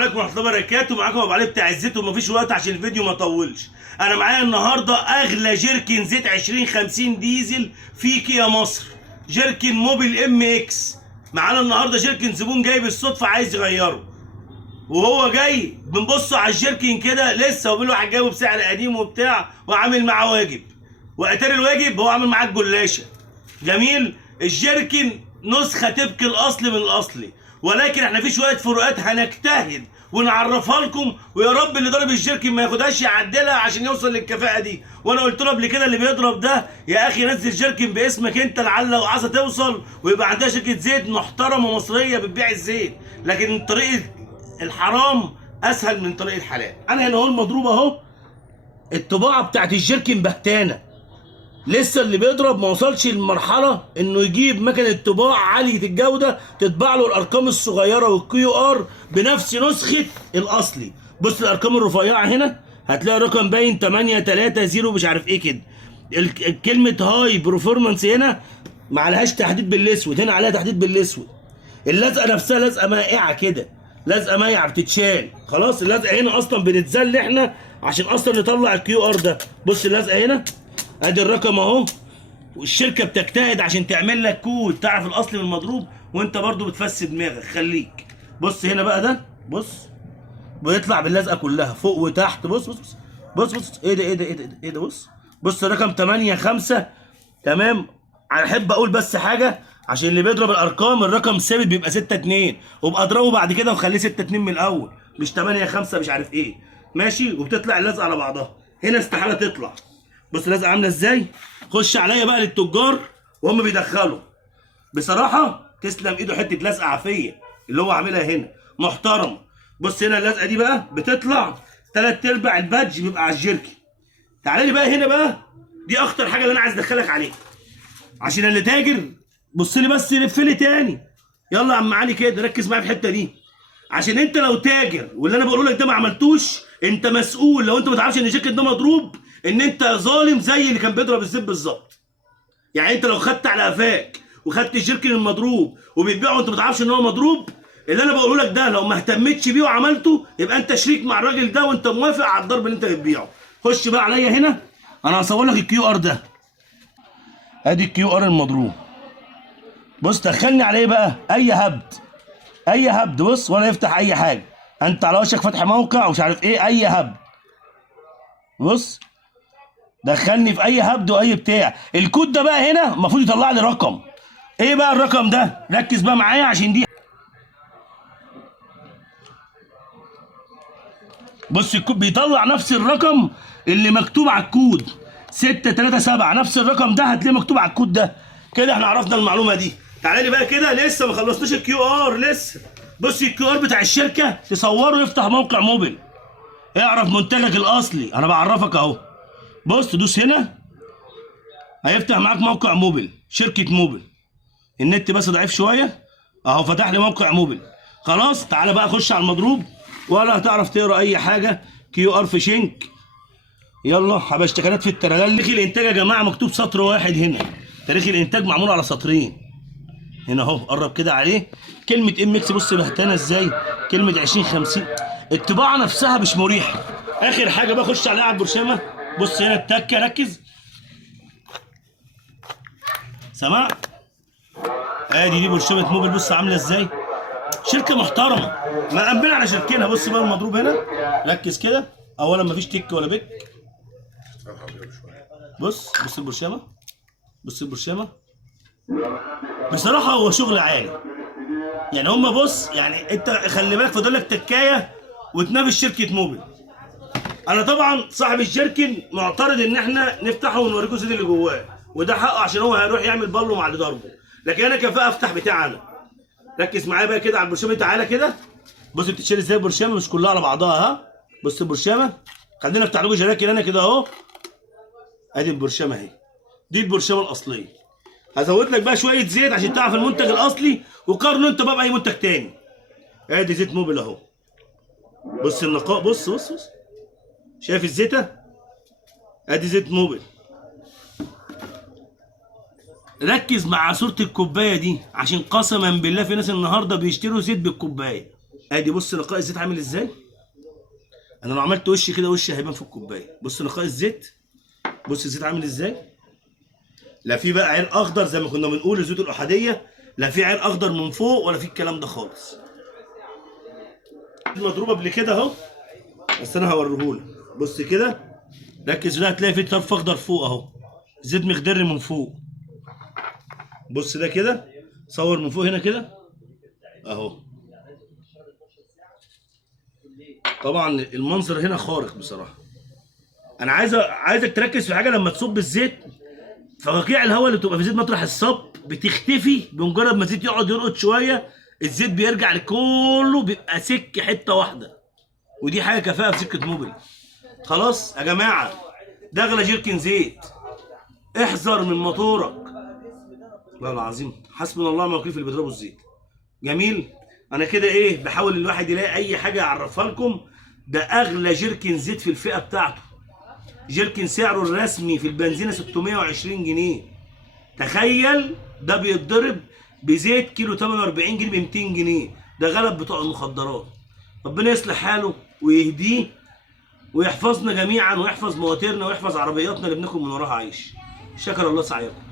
عليكم ورحمه الله وبركاته. معاكم ابو علي بتاع الزيت، ومفيش وقت عشان الفيديو ما يطولش. انا معايا النهارده اغلى جيركن زيت 2050 ديزل في كيا مصر، جيركن موبيل ام اكس. معانا النهارده جيركن زبون جاي بالصدفه عايز يغيره، وهو جاي بنبص على الجيركن كده لسه وبيقول واحد جايبه بسعر قديم وبتاع وعامل معاه واجب، واتاري الواجب هو عامل معاه الجلاشه. جميل. الجيركن نسخه طبق الاصل من الاصلي، ولكن احنا في شويه فروقات هنجتهد ونعرفها لكم، ويا رب اللي ضرب الجيركن ما ياخدهاش يعدلها عشان يوصل للكفاءه دي. وانا قلت له قبل كده اللي بيضرب ده يا اخي نزل جيركن باسمك انت لعل وعسى توصل ويبقى عندها شركه زيت محترمه مصريه بتبيع الزيت، لكن طريقه الحرام اسهل من طريق الحلال. انا هنا اهو المضروب اهو، الطباعه بتاعت الجيركن بهتانه، لسه اللي بيضرب ما وصلش للمرحله انه يجيب مكنه طباعه عاليه الجوده تطبع له الارقام الصغيره والكيو ار بنفس نسخه الاصلي. بص الارقام الرفيعه هنا هتلاقي رقم باين 830 مش عارف ايه كده. كلمه هاي برفورمانس هنا ما عليهاش تحديد بالاسود، هنا عليها تحديد بالاسود. اللزقه نفسها لزقه مائعه كده، لزقه مائعه بتتشال خلاص. اللزقه هنا اصلا بنتذل احنا عشان اصلا نطلع الكيو ار ده. بص اللزقه هنا ادي الرقم اهو، والشركه بتجتهد عشان تعمل لك كود تعرف الاصل من المضروب، وانت برضو بتفسد دماغك. خليك بص هنا بقى، ده بص بيطلع باللزقه كلها فوق وتحت. بص بص بص بص, بص. ايه ده ايه ده ايه ده ايه ده بص بص رقم 8-5. تمام. احب اقول بس حاجه عشان اللي بيضرب الارقام، الرقم ثابت بيبقى 6-2، وابقى اضربه بعد كده وخليه 6-2 من الاول، مش 8-5 مش عارف ايه. ماشي. وبتطلع اللزقه على بعضها هنا استحاله تطلع. بص اللزقه عامله ازاي. خش عليا بقى للتجار وهم بيدخلوا، بصراحه تسلم ايده، حته لزقه عافيه اللي هو عاملها هنا محترمه. بص هنا اللزقه دي بقى بتطلع 3/4 البادج بيبقى على الجيركن. تعالى لي بقى هنا بقى، دي اخطر حاجه اللي انا عايز ادخلك عليها عشان اللي تاجر. بص لي بس، لف لي تاني، يلا يا عم علي كده ركز معايا في الحته دي، عشان انت لو تاجر واللي انا بقوله لك ده ما عملتوش انت مسؤول. لو انت ما تعرفش ان الجيركن ده مضروب ان انت ظالم زي اللي كان بيضرب الزيت بالظبط. يعني انت لو خدت على قفاك وخدت الجيركن المضروب وبتبيعه وانت ما تعرفش ان هو مضروب، اللي انا بقوله لك ده لو ما اهتمتش بيه وعملته يبقى انت شريك مع الراجل ده وانت موافق على الضرب اللي انت بتبيعه. خش بقى عليا هنا، انا هصور لك الكيو ار ده، ادي الكيو ار المضروب. بص دخلني عليه بقى اي هبد، اي هبد. بص ولا يفتح اي حاجه، انت على وشك فتح موقع ومش عارف ايه، اي هبد. بص دخلني في اي هبد واي بتاع. الكود ده بقى هنا المفروض يطلع لي رقم. ايه بقى الرقم ده؟ ركز بقى معايا عشان دي. بص الكود بيطلع نفس الرقم اللي مكتوب على الكود 637، نفس الرقم ده هتلاقيه مكتوب على الكود ده. كده احنا عرفنا المعلومه دي. تعالى لي بقى كده، لسه ما خلصناش الكيو ار لسه. بص الكيو ار بتاع الشركه تصوره يفتح موقع موبيل، اعرف منتجك الاصلي. انا بعرفك اهو. بص دوس هنا هيفتح معاك موقع موبيل، شركه موبيل. النت بس ضعيف شويه اهو، فتح لي موقع موبيل. خلاص تعالى بقى خش على المضروب ولا هتعرف تقرا اي حاجه. كيو ار في شنك، يلا حبشتكنات في الترغل. تاريخ الانتاج يا جماعه مكتوب سطر واحد هنا، تاريخ الانتاج معمول على سطرين هنا اهو. قرب كده عليه كلمه ام اكس. بص بهتانه ازاي كلمه 2050. الطباعه نفسها مش مريحه. اخر حاجه بقى خش عليها على البرشامه. بص هنا التكه، ركز سمعت. ادي دي برشامه موبيل، بص عامله ازاي، شركه محترمه مأمنه على شركنا. بص بقى المضروب هنا، ركز كده. اولا مفيش تك ولا بك. بص البرشامه، بص البرشامه. بصراحه هو شغل عالي يعني. هما بص يعني انت خلي بالك فاضل لك تكايه وتنافس شركه موبيل. انا طبعا صاحب الجيركن معترض ان احنا نفتحه ونوريكم الزيت اللي جواه، وده حقه عشان هو هيروح يعمل بالو مع اللي ضربه، لكن انا كفاءه افتح بتاعنا. ركز معايا بقى كده على البرشامه. تعالى كده بص بتتشيل ازاي البرشامه، مش كلها على بعضها ها. بص البرشامه، خلينا افتح لكم جراكن انا كده اهو. ادي البرشامه اهي، دي البرشامه الاصليه. هزود لك بقى شويه زيت عشان تعرف المنتج الاصلي وقارنه انت بقى باي منتج تاني. ادي زيت موبيل اهو. بص النقاء، بص بص بص، شايف الزيته؟ ادي زيت موبيل. ركز مع صورة الكوباية دي عشان قسما بالله في ناس النهارده بيشتروا زيت بالكوباية. ادي بص نقاء الزيت عامل ازاي. انا لو عملت وش كده وشي هيبان في الكوبايه. بص نقاء الزيت، بص الزيت عامل ازاي. لا في بقى عين اخضر زي ما كنا بنقول الزيوت الاحاديه، لا في عين اخضر من فوق ولا في الكلام ده خالص. مضروبه قبل كده اهو، بس انا هوريهولك. بص كده ركز بقى، هتلاقي في طرف اخضر فوق اهو، زيت مخضر من فوق. بص ده كده، صور من فوق هنا كده اهو. طبعا المنظر هنا خارق بصراحه. انا عايزك تركز في حاجه، لما تصب الزيت فقاقيع الهواء اللي بتبقى في زيت مطرح الصب بتختفي بمجرد ما الزيت يقعد يرقد شويه. الزيت بيرجع لكله بيبقى سك حته واحده، ودي حاجه كفاءه في سكه موبل. خلاص يا جماعه، ده اغلى جيركن زيت، احذر من موتورك. والله العظيم حسبنا الله ونعم الوكيل في اللي بيضربوا الزيت. جميل. انا كده ايه، بحاول الواحد يلاقي اي حاجه يعرفها لكم. ده اغلى جيركن زيت في الفئه بتاعته. جيركن سعره الرسمي في البنزينه 620 جنيه. تخيل ده بيتضرب بزيت كيلو 48 جنيه ب 200 جنيه. ده غلب بتوع المخدرات. ربنا يصلح حاله ويهديه ويحفظنا جميعا، ويحفظ مواترنا ويحفظ عربياتنا اللي بناكل من وراها عيش. شكر الله سعيكم.